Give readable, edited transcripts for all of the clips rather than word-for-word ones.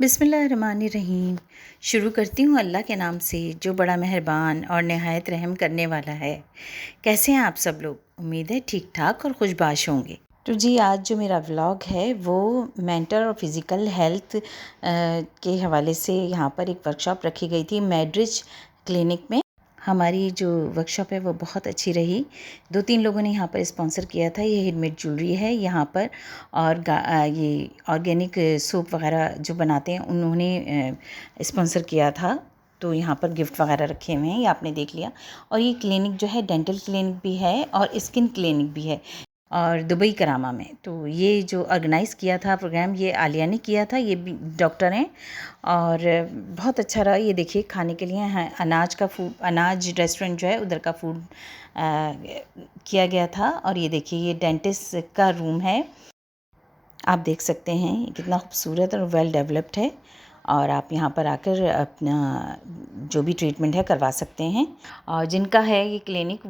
बिस्मिल्लाहिर्रहमानिर्रहीम। शुरू करती हूँ अल्लाह के नाम से जो बड़ा मेहरबान और नहायत रहम करने वाला है। कैसे हैं आप सब लोग? उम्मीद है ठीक ठाक और खुशबाश होंगे। तो जी, आज जो मेरा व्लॉग है वो मेंटल और फिज़िकल हेल्थ के हवाले से यहाँ पर एक वर्कशॉप रखी गई थी मेडरिच क्लिनिक में। हमारी जो वर्कशॉप है वो बहुत अच्छी रही। 2-3 लोगों ने यहाँ पर स्पॉन्सर किया था। ये हैंडमेड ज्वेलरी है यहाँ पर, और ये ऑर्गेनिक सोप वगैरह जो बनाते हैं उन्होंने स्पॉन्सर किया था। तो यहाँ पर गिफ्ट वगैरह रखे हुए हैं, ये आपने देख लिया। और ये क्लिनिक जो है डेंटल क्लिनिक भी है और स्किन क्लिनिक भी है, और दुबई करामा में। तो ये जो ऑर्गेनाइज़ किया था प्रोग्राम, ये आलिया ने किया था। ये भी डॉक्टर हैं और बहुत अच्छा रहा। ये देखिए, खाने के लिए है अनाज रेस्टोरेंट जो है उधर का फूड किया गया था। और ये देखिए, ये डेंटिस्ट का रूम है, आप देख सकते हैं ये कितना खूबसूरत और वेल डेवलप्ड है। और आप यहाँ पर आकर अपना जो भी ट्रीटमेंट है करवा सकते हैं। और जिनका है ये क्लिनिक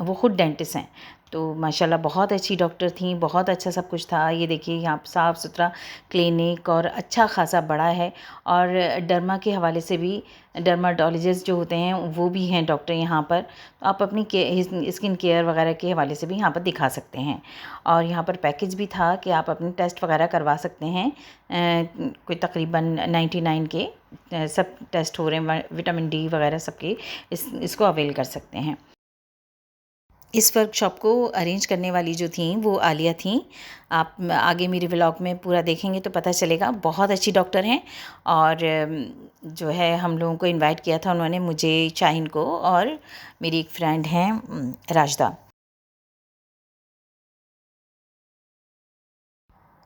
वो खुद डेंटिस्ट हैं। तो माशाल्लाह बहुत अच्छी डॉक्टर थी, बहुत अच्छा सब कुछ था। ये देखिए, यहाँ साफ़ सुथरा क्लिनिक और अच्छा खासा बड़ा है। और डर्मा के हवाले से भी डर्माटोलॉजिस्ट जो होते हैं वो भी हैं डॉक्टर यहाँ पर। तो आप अपनी स्किन केयर वगैरह के हवाले से भी यहाँ पर दिखा सकते हैं। और यहाँ पर पैकेज भी था कि आप अपने टेस्ट वगैरह करवा सकते हैं। कोई तकरीबन 99 के सब टेस्ट हो रहे हैं, विटामिन डी वगैरह सबके इसको अवेल कर सकते हैं। इस वर्कशॉप को अरेंज करने वाली जो थी वो आलिया थी। आप आगे मेरे व्लॉग में पूरा देखेंगे तो पता चलेगा। बहुत अच्छी डॉक्टर हैं। और जो है हम लोगों को इनवाइट किया था उन्होंने, मुझे, शाहीन को, और मेरी एक फ्रेंड हैं राजदा।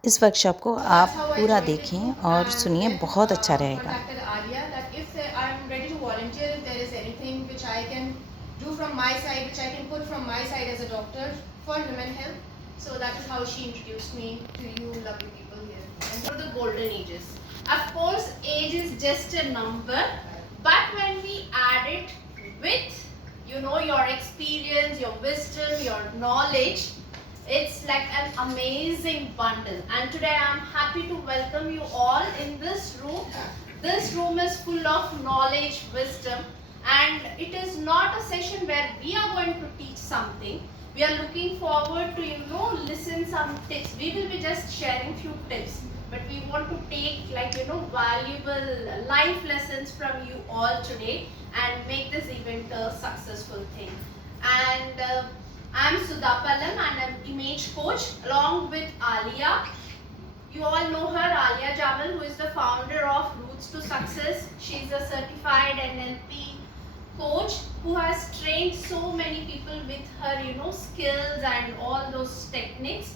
इस वर्कशॉप को आप पूरा देखें और सुनिए, बहुत अच्छा रहेगा। So that is how she introduced me to you lovely people here. And for the golden ages. Of course, age is just a number, but when we add it with, your experience, your wisdom, your knowledge, it's like an amazing bundle. And today I'm happy to welcome you all in this room. This room is full of knowledge, wisdom, and it is not a session where we are going to teach something. We are looking forward to listen some tips. We will be just sharing few tips, but we want to take valuable life lessons from you all today and make this event a successful thing. And I'm Sudha Palam and I'm image coach along with Alia. You all know her, Alia Jamal, who is the founder of Roots to Success. She's a certified NLP coach who has trained so many people with her skills and all those techniques,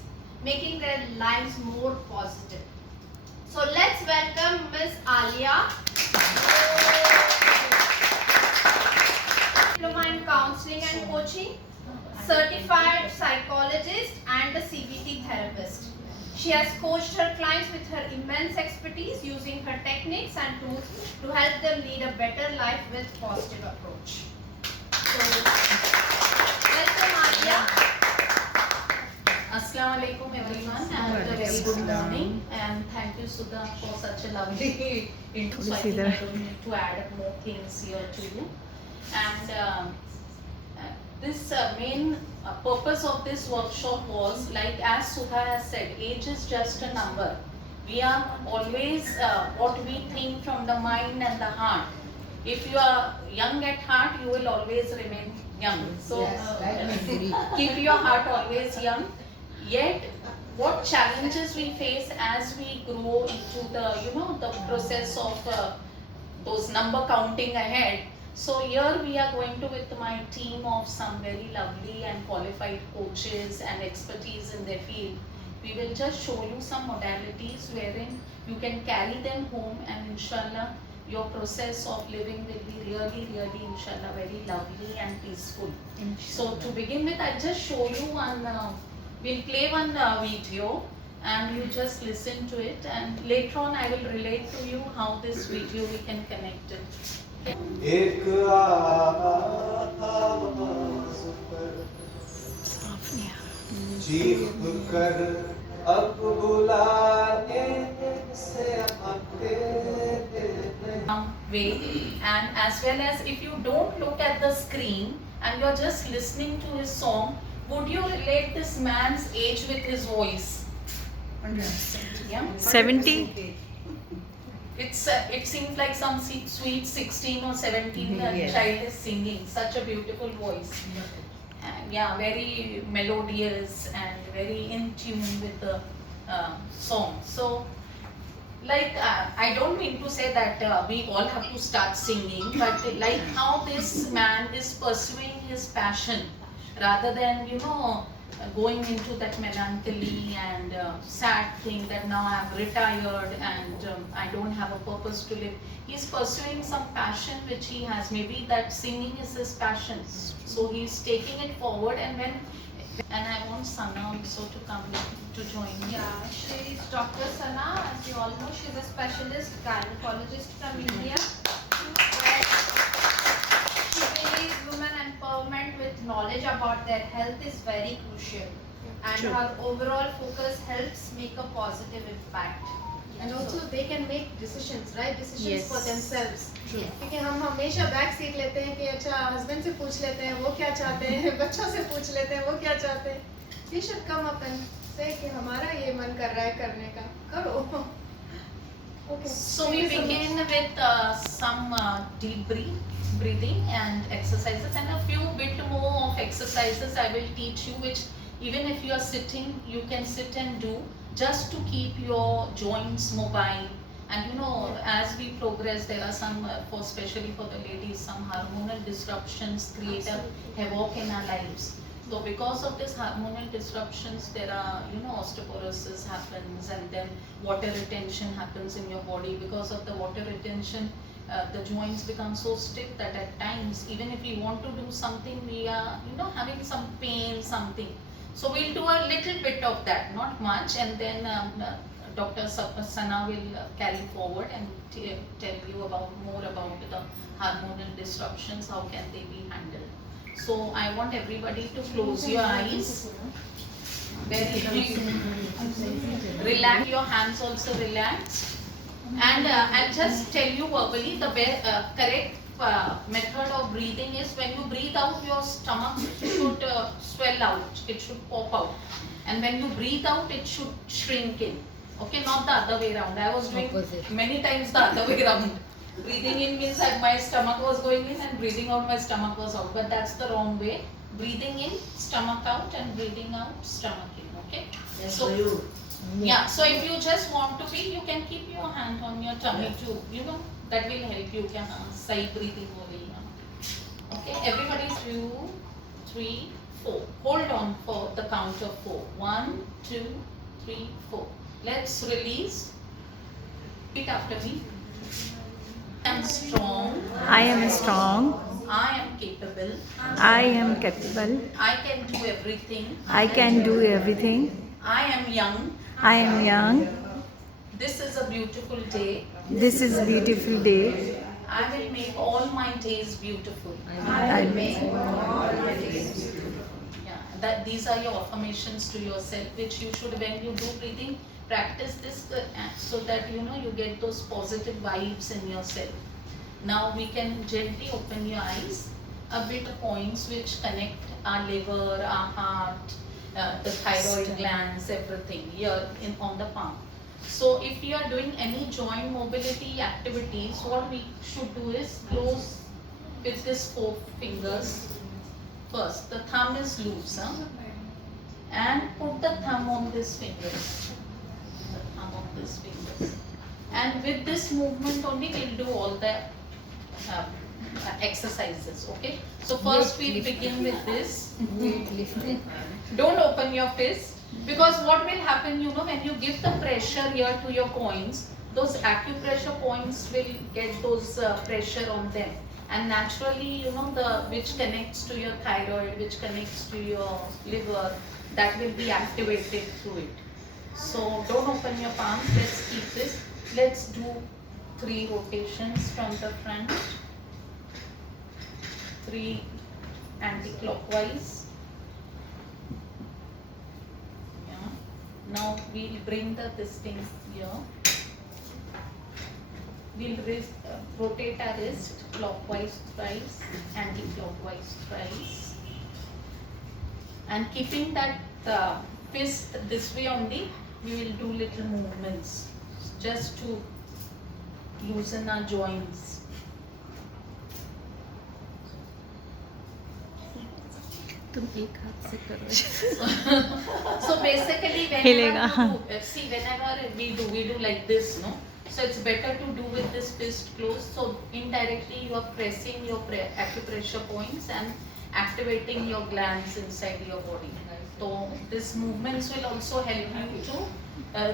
making their lives more positive. So let's welcome Miss Alia, diploma in counseling and coaching, certified psychologist and a CBT therapist. She has coached her clients with her immense expertise, using her techniques and tools to help them lead a better life with positive approach. So, welcome Alia. Assalamu alaikum everyone, and a very good morning, and thank you Sudha for such a lovely intro. So I think I don't need to add more things here to you. And this main purpose of this workshop was, like as Sudha has said, age is just a number. We are always what we think from the mind and the heart. If you are young at heart, you will always remain young. So keep your heart always young. Yet what challenges we face as we grow into the process of those number counting ahead. So here we are going to, with my team of some very lovely and qualified coaches and expertise in their field, we will just show you some modalities wherein you can carry them home, and inshallah your process of living will be really, really inshallah very lovely and peaceful. So to begin with, I'll just show you one, we'll play one video and you just listen to it, and later on I will relate to you how this video we can connect it. एक आवाज़ पर चीख कर अब बुलाने से way, and as well as if you don't look at the screen and you're just listening to his song, would you relate this man's age with his voice? Yeah. 70. It seems like some sweet 16 or 17 child is singing. Such a beautiful voice. And yeah, very melodious and very in tune with the song. So, like, I don't mean to say that we all have to start singing, but like how this man is pursuing his passion rather than, going into that melancholy and sad thing that now I'm retired and I don't have a purpose to live. He's pursuing some passion which he has. Maybe that singing is his passion. So he's taking it forward, and I want Sana also to come to join me. Yeah, she is Dr. Sana. As you all know, she's a specialist gynecologist from India. Where she believes women empowerment with knowledge about their health is very crucial. And her overall focus helps make a positive impact. And also they can make decisions, right? Decisions for themselves. क्योंकि हम हमेशा back सीख लेते हैं कि अच्छा husband से पूछ लेते हैं वो क्या चाहते हैं, बच्चों से पूछ लेते हैं वो क्या चाहते हैं. We should come up and say कि हमारा ये मन कर रहा है करने का, करो. Okay. So we begin with some deep breathing and exercises, and a few bit more of exercises I will teach you, which even if you are sitting, you can sit and do, just to keep your joints mobile. And as we progress, there are some, especially for the ladies, some hormonal disruptions create a havoc in our lives. So because of this hormonal disruptions, there are, osteoporosis happens, and then water retention happens in your body. Because of the water retention, the joints become so stiff that at times, even if we want to do something, we are, having some pain, something. So we'll do a little bit of that, not much, and then Dr. Sana will carry forward and tell you more about the hormonal disruptions, how can they be handled. So I want everybody to close your eyes. Relax, your hands also relax. And I'll just tell you verbally the correct method of breathing is when you breathe out, your stomach should swell out, it should pop out. And when you breathe out, it should shrink in. Okay, not the other way around. I was doing many times the other way around. Breathing in means that my stomach was going in, and breathing out, my stomach was out. But that's the wrong way. Breathing in, stomach out, and breathing out, stomach in. Okay? Yes, So, you. yeah, so if you just want to be, you can keep your hand on your tummy too. That will help you. Can side breathing ho rahi hai. Okay, everybody, 2, 3, 4. Hold on for the count of 4. 1, 2, 3, 4. Let's release. Repeat after me. I am strong. I am strong. I am capable. I am capable. I can do everything. I can do everything. I am young. I am young. This is a beautiful day. This is a beautiful day. I will make all my days beautiful. I will. Yeah, these are your affirmations to yourself, which you should, when you do breathing, practice this so that you get those positive vibes in yourself. Now we can gently open your eyes. A bit of points which connect our liver, our heart, the thyroid glands, everything here on the palm. So if you are doing any joint mobility activities, what we should do is close with these 4 fingers. First, the thumb is loose, and put the thumb on this finger. The thumb on this finger. And with this movement only, we'll do all the exercises. Okay. So first we'll begin with this. Don't open your fist. Because what will happen, when you give the pressure here to your points, those acupressure points will get those pressure on them. And naturally, which connects to your thyroid, which connects to your liver, that will be activated through it. So don't open your palms. Let's keep this. Let's do 3 rotations from the front. 3 anti-clockwise. Now we'll bring this thing here. we'll rotate our wrist clockwise thrice, anti-clockwise thrice, and keeping that fist this way only, we will do little movements just to loosen our joints. तुम एक हाथ से करो. So basically whenever we do like this, no? So it's better to do with this fist closed. So indirectly you are pressing your acupressure points and activating your glands inside your body. So these movements will also help you to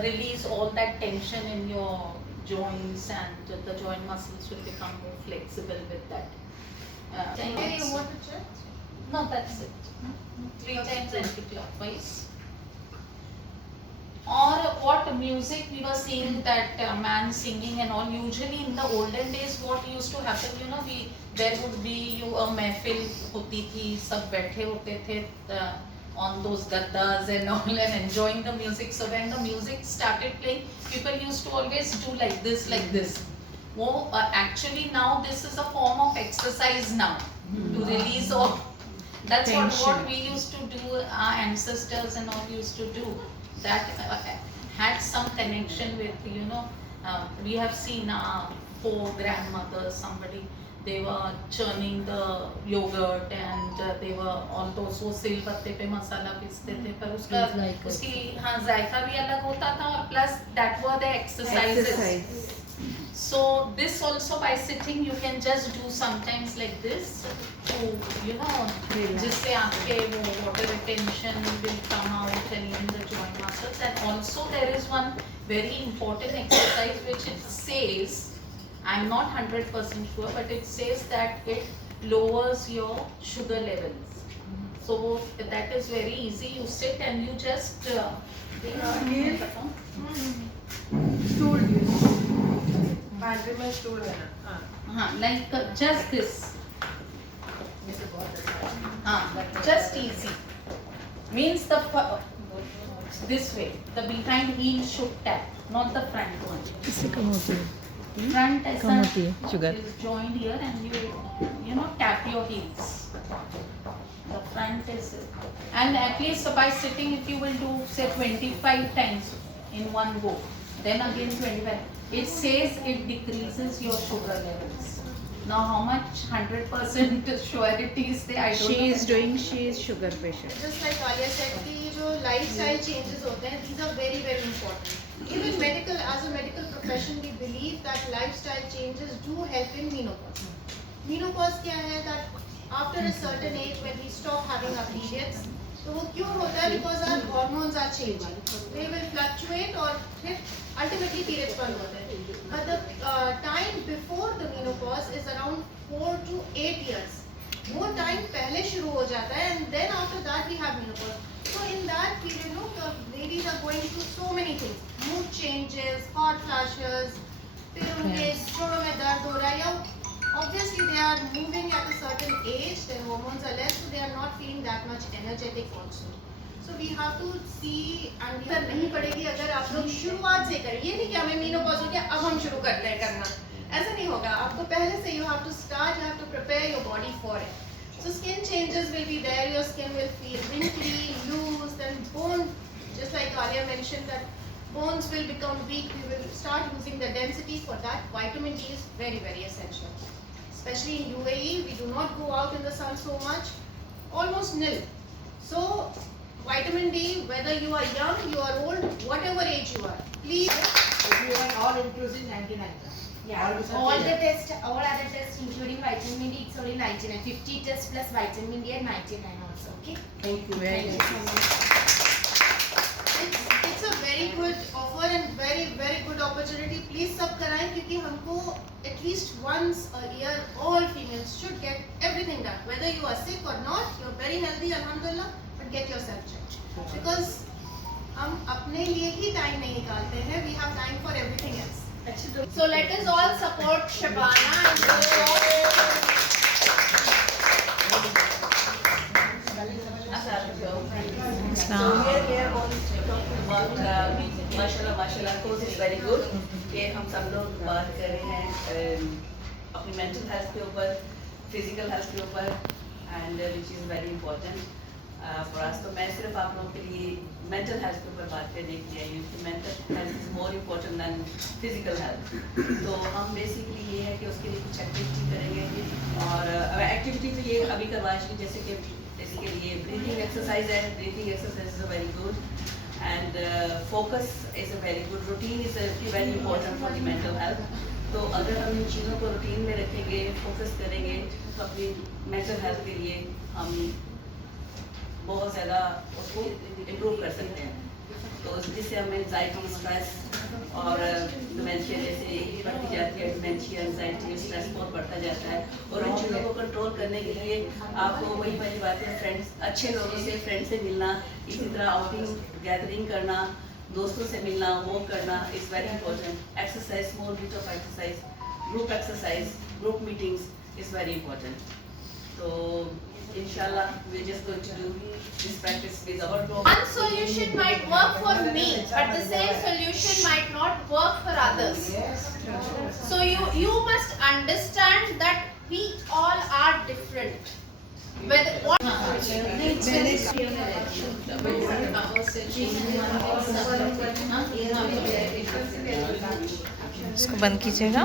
release all that tension in your joints, and the joint muscles will become more flexible with that. Okay, you want to check? No, that's it. 3 times anti-clockwise. Or what music we were seeing, that man singing and all. Usually in the olden days, what used to happen, you know, there would be a mehfil hoti thi, sab baithe hote the on those gaddas and all and enjoying the music. So when the music started playing, people used to always do like this, like this. Well, actually now this is a form of exercise now to release all. That's what we used to do, our ancestors and all used to do. That had some connection with, you know, we have seen our four grandmothers, somebody, they were churning the yogurt and they were all those वो सिल पत्ते पे मसाला पीसते थे, पर उसकी हाँ जायका भी अलग होता था, और plus that were the exercises. So this also, by sitting, you can just do sometimes like this to, you know, जिससे आपके वो water retention will come out and even the joint muscles. And also there is one very important exercise which it says, I'm not 100% sure, but it says that it lowers your sugar levels. So that is very easy. You sit and you just Stool stool like just this. Just easy. Means the this way. The behind heel should tap, not the front one. इससे कम होती है. Front as कम होती है sugar. is joined here, and you know, tap your heels. The front is, and at least by sitting, if you will do say 25 times in one go, then again 25. It says it decreases your sugar levels. Now how much 100% surety is there? I don't know. She is sugar patient. Just like Alia said, कि जो lifestyle changes होते हैं, these are very very important. Even medical, as a medical profession, we believe that lifestyle changes do help in menopause. Menopause क्या है? That after a certain age, when we stop having our periods, तो वो क्यों होता है? Because our hormones are changing. They will fluctuate और फिर ultimately periods बंद होते हैं. But the time before the menopause is around 4 to 8 years. वो time पहले शुरू हो जाता है, and then after that we have menopause. So in that period, you know, the ladies are going through so many things. Mood changes, hot flashes, फिर उनके जोड़ों में दर्द हो रहा है, या obviously they are moving at a certain age, their hormones are less, so they are not feeling that much energetic also. So we have to see, and ये नहीं पड़ेगी अगर आप लोग शुरुआत से करें. ये नहीं कि हमें मेनोपॉज हो गया अब हम शुरू करते हैं करना, ऐसा नहीं होगा. आपको पहले से you have to start, you have to prepare your body for it. So skin changes will be there, your skin will feel wrinkly, loose, and bone, just like Alia mentioned, that bones will become weak. We will start losing the density. For that, vitamin D is very very essential. Especially in UAE, we do not go out in the sun so much, almost nil. So vitamin D, whether you are young, you are old, whatever age you are, please. If you are all inclusive 99. Yeah, all other tests including vitamin D, it's only 99. 50 tests plus vitamin D and 99 also. Okay. Thank you very much. It's a very good offer and very very good opportunity. Please सब कराएं, क्योंकि हमको at least once a year all females should get everything done. Whether you are sick or not, you're very healthy, alhamdulillah, but get yourself checked. Because हम अपने लिए ही time नहीं निकालते हैं. We have time for everything else. So let us all support Shabana and So here all talking about mashallah, course is very good. कि हम सब लोग बात कर रहे हैं अपनी मेंटल हेल्थ के ऊपर, फिजिकल हेल्थ के ऊपर, and which is very important for us. तो मैं सिर्फ आप लोगों के लिए मेंटल हेल्थ के ऊपर बात करने के लिए आई हूँ कि mental health is more important than physical health. तो हम बेसिकली ये है कि उसके लिए कुछ एक्टिविटी करेंगे, और एक्टिविटी तो ये अभी करवाएंगे, जैसे कि इसके लिए ब्रीथिंग एक्सरसाइज है। Breathing exercise is very good, and focus is a very good, routine is a very important for the mental health. तो अगर हम इन चीज़ों को रूटीन में रखेंगे, फोकस करेंगे, तो अपनी मेंटल हेल्थ के लिए हम बहुत ज़्यादा उसको इम्प्रूव कर सकते हैं। तो जिससे हमें एंजाइटी, स्ट्रेस और डिमेंशिया जैसे बढ़ती जाती है, डिमेंशिया, एंजाइटी, स्ट्रेस बहुत बढ़ता जाता है। और उन चीज़ों को कंट्रोल करने के लिए आपको वही वाली बात है, फ्रेंड्स, अच्छे लोगों से, फ्रेंड से मिलना, इसी तरह आउटिंग, गैदरिंग करना, दोस्तों से मिलना, वॉक करना is very important. Exercise, small bit of exercise, group exercise, group meetings is very important. तो inshallah we're just going to do this practice with our group. One solution might work for me, but the same solution might not work for others. So you must understand that we all are different. Whether what इसको बंद कीजिएगा।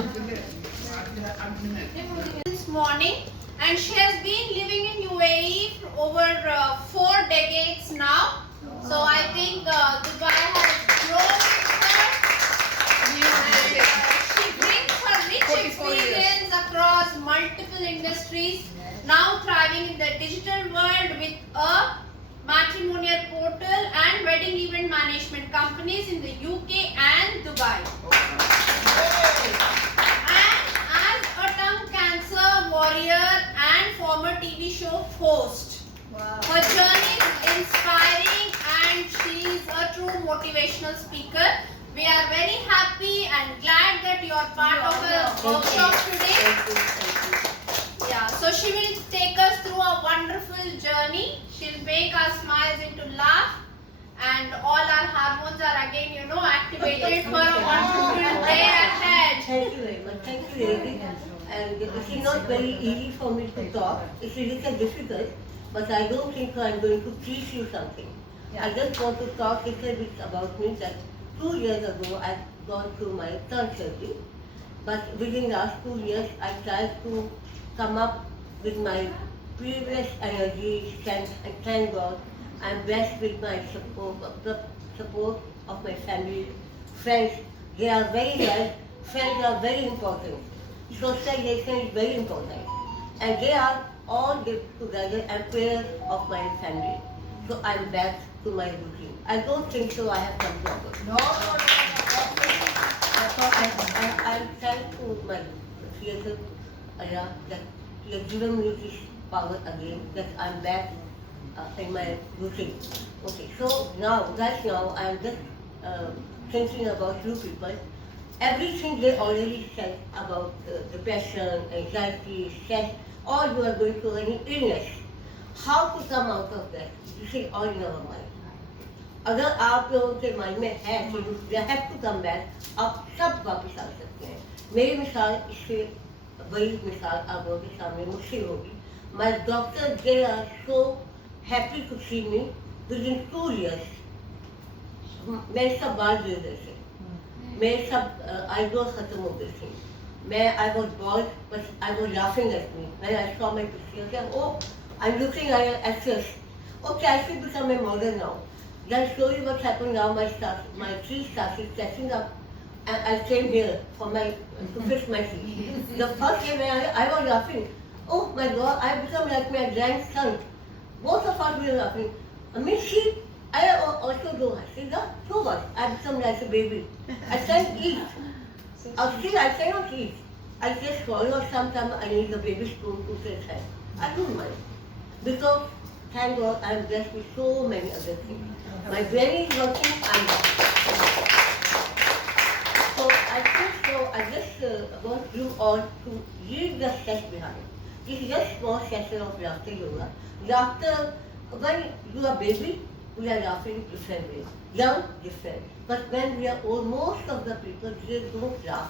this morning, and she has been living in UAE for over 4 decades now. So I think Dubai has grown with her, and she brings her rich experience across multiple industries. Now thriving in the digital world with a matrimonial portal and wedding event management companies in the UK and Dubai. Warrior and former TV show host. Her journey is inspiring and she is a true motivational speaker. We are very happy and glad that you are part of our workshop today. Yeah, so she will take us through a wonderful journey. She'll make our smiles into laugh, and all our hormones are again, activated for a wonderful day ahead. Thank you very much. Thank you, Lady. And it is not very easy for me to talk. It's a little difficult, but I don't think I'm going to teach you something. I just want to talk a little bit about me. That 2 years ago I've gone through my third surgery, but within the last 2 years I tried to come up with my previous energy, strength, and thank God I'm blessed with my support of my family, friends. They are very well. Friends are very important. Socialization is very important, and they are all together and prayers of my family. So I'm back to my routine. I don't think so I have some problem. No. I'm thankful to my Creator Allah that He has given me this power again, that I'm back in my routine. Okay, so right now I'm just thinking about you people. Everything they already said about depression, anxiety, stress, all you are going through any illness. How to come out of that? This is all in our mind. अगर आप लोगों के mind में है कि you have to come back, आप सब वापस आ सकते हैं। मेरी मिसाल इससे बड़ी मिसाल आप लोगों के सामने मुझसे होगी। My doctor, they are so happy to see me within 2 years. मेरे सब बाल गिर गए थे, मेरे सब आईब्रोज खत्म हो गई थी। मैं I was bold but I was laughing at me when I saw my picture. Oh, I am looking at an actress. Okay, I should become a model now. Then slowly what happened now, my teeth started catching up, and I came here to fix my teeth. The first day when I was laughing, oh my God, I become like my grandson. Both of us were laughing. I mean, I also do. I said, so what? I become like a baby. I can't eat. Still, I cannot eat. I just swallow. Sometimes I need a baby spoon to taste it. I don't mind. Because, thank God, I am blessed with so many other things. My brain is working, I'm not. So, I think so. I just want you all to leave the stress behind. This is just small session of laughter yoga. Laughter, when you are baby, we are laughing different ways. Young, different. but when we are old, most of the people, they don't laugh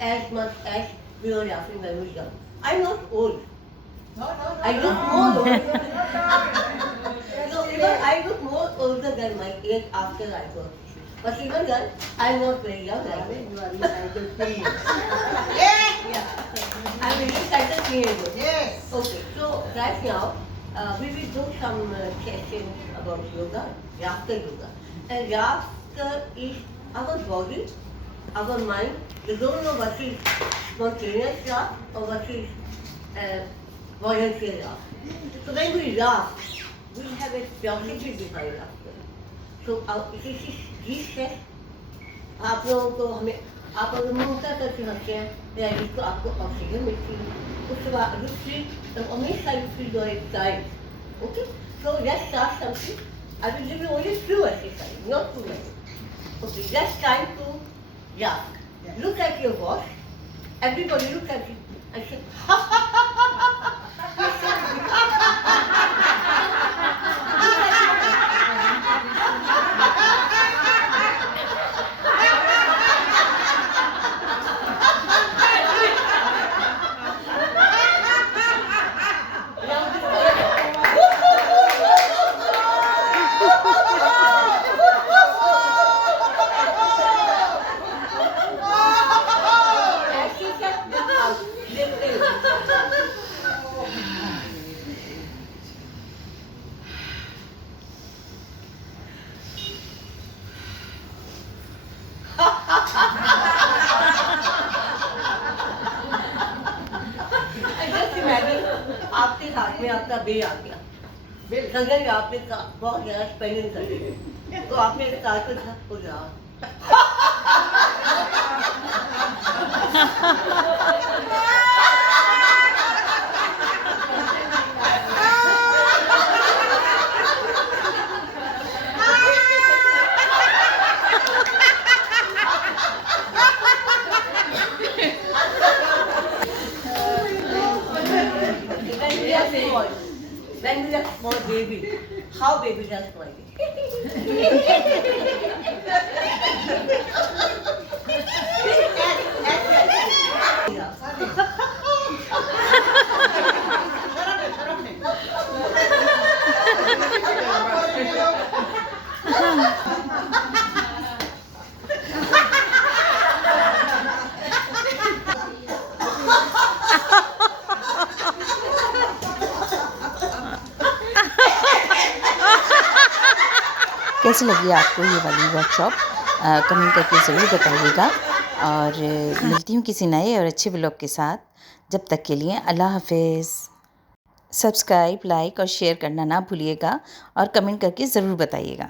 as much as we were laughing when we were young. I'm not old. No, no, no. I look more old. No, even I look more older than my age after I got. But even then, I'm not very young. You are recited teen. Yeah. I'm really like a teenager. Yes. Okay, so right now, we will do some sessions about yoga, laughter yoga. And laughter is our body, our mind. We don't know what is spontaneous laugh or what is voluntary laugh. So when we laugh, we have a philosophy behind laughter. So this says, आप लोगों को हमें आप अगर मुंह करके हंसते हैं या जिसको आपको ऑक्सीजन मिलती है उसके बाद you feel हमेशा you feel your excited. Okay, so let's start something. I will give you only few exercises, not too many. Okay, just time to laugh. Yeah. Look at your boss. Everybody look at you and say, just imagine आपके हाथ में आपका bill आ गया bill अगर आपने बहुत ज़्यादा spending कर दी तो आपने कार को झप हो जाओ when we are small baby, how babies are smiling. कैसी लगी आपको ये वाली वर्कशॉप कमेंट करके ज़रूर बताइएगा और मिलती हूँ किसी नए और अच्छे ब्लॉग के साथ। जब तक के लिए अल्लाह हाफ़िज़। सब्सक्राइब, लाइक और शेयर करना ना भूलिएगा और कमेंट करके ज़रूर बताइएगा।